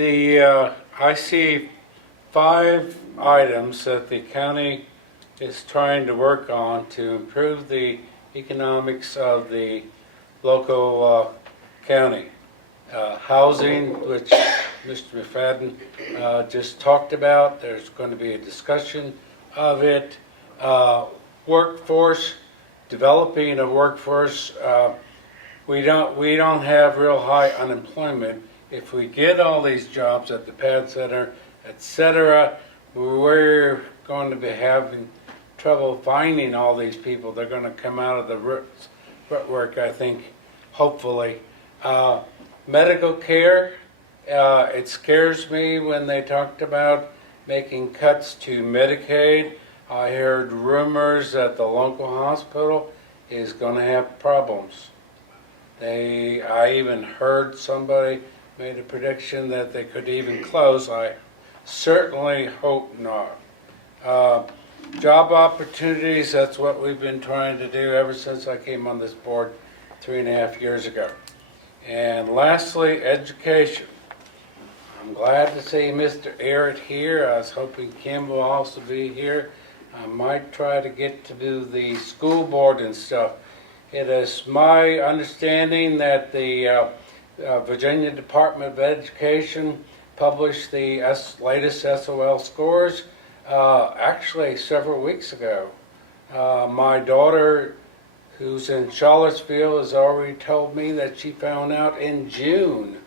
I see 5 items that the county is trying to work on to improve the economics of the local county. Housing, which Mr. McFadden just talked about. There's going to be a discussion of it. Workforce, developing a workforce. We don't have real high unemployment. If we get all these jobs at the pad center, etc., we're going to be having trouble finding all these people. They're going to come out of the rut work, I think, hopefully. Medical care, it scares me when they talked about making cuts to Medicaid. I heard rumors that the local hospital is going to have problems. I even heard somebody made a prediction that they could even close. I certainly hope not. Job opportunities, that's what we've been trying to do ever since I came on this board 3.5 years ago. And lastly, education. I'm glad to see Mr. Arritt here. I was hoping Kim will also be here. I might try to get to do the school board and stuff. It is my understanding that the Virginia Department of Education published the latest SOL scores actually several weeks ago. My daughter, who's in Charlottesville, has already told me that she found out in June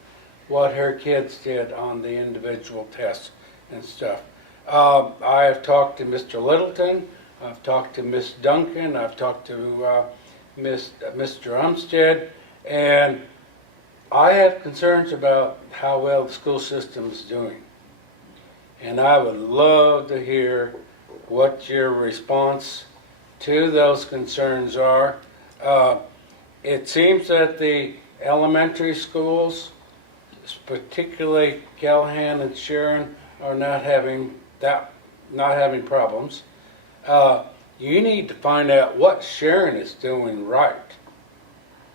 what her kids did on the individual tests and stuff. I have talked to Mr. Littleton, I've talked to Miss Duncan, I've talked to Mr. Umstead, and I have concerns about how well the school system is doing. And I would love to hear what your response to those concerns are. It seems that the elementary schools, particularly Callahan and Sharon, are not having problems. You need to find out what Sharon is doing right,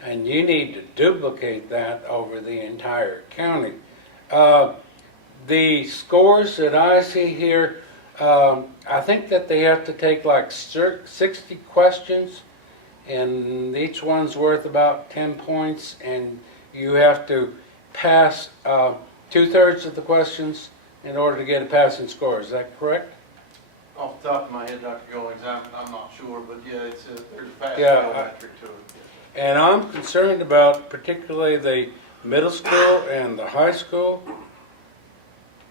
and you need to duplicate that over the entire county. The scores that I see here, I think that they have to take like 60 questions, and each one's worth about 10 points, and you have to pass 2/3 of the questions in order to get a passing score. Is that correct? Off the top of my head, Dr. Goings, I'm not sure, but yeah, there's a pass Yeah, metric to it. And I'm concerned about particularly the middle school and the high school,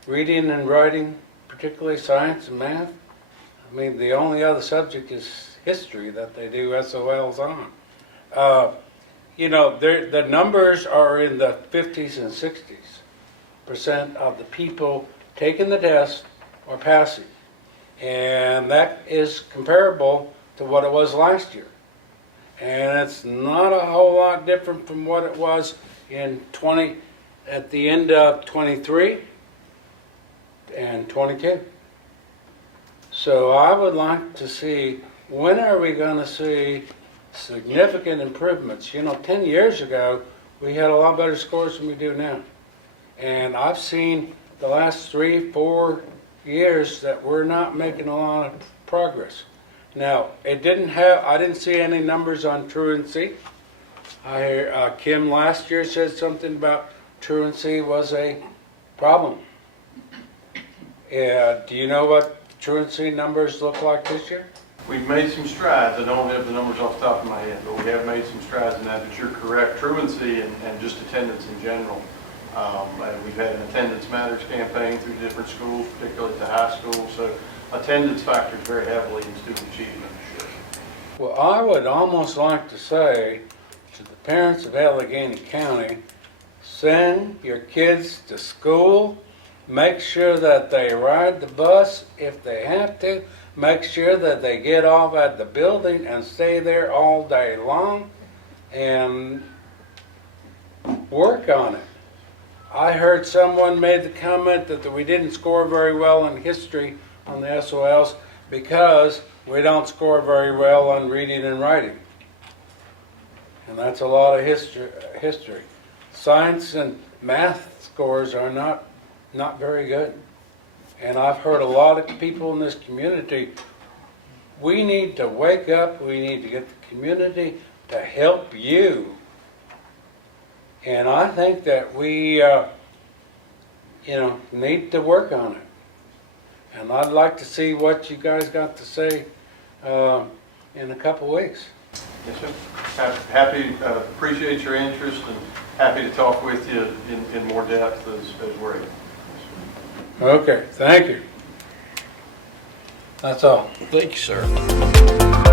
reading and writing, particularly science and math. I mean, the only other subject is history that they do SOLs on. You know, the numbers are in the 50s and 60s% of the people taking the test or passing. And that is comparable to what it was last year. And it's not a whole lot different from what it was in at the end of 23 and 22. So I would like to see, when are we going to see significant improvements? You know, 10 years ago, we had a lot better scores than we do now. And I've seen the last 3-4 years that we're not making a lot of progress. Now, I didn't see any numbers on truancy. I hear Kim last year said something about truancy was a problem. Do you know what truancy numbers look like this year? We've made some strides. I don't have the numbers off the top of my head, but we have made some strides in that. But you're correct. Truancy and just attendance in general. We've had an Attendance Matters campaign through different schools, particularly at the high school. So attendance factors very heavily in student achievement. Sure. Well, I would almost like to say to the parents of Alleghany County, send your kids to school. Make sure that they ride the bus if they have to. Make sure that they get off at the building and stay there all day long and work on it. I heard someone made the comment that we didn't score very well in history on the SOLs because we don't score very well on reading and writing. And that's a lot of history. Science and math scores are not not very good. And I've heard a lot of people in this community, we need to wake up, we need to get the community to help you. And I think that we, need to work on it. And I'd like to see what you guys got to say in a couple weeks. Yes, sir. Happy, appreciate your interest and happy to talk with you in more depth as we're able. Okay, thank you. That's all. Thank you, sir.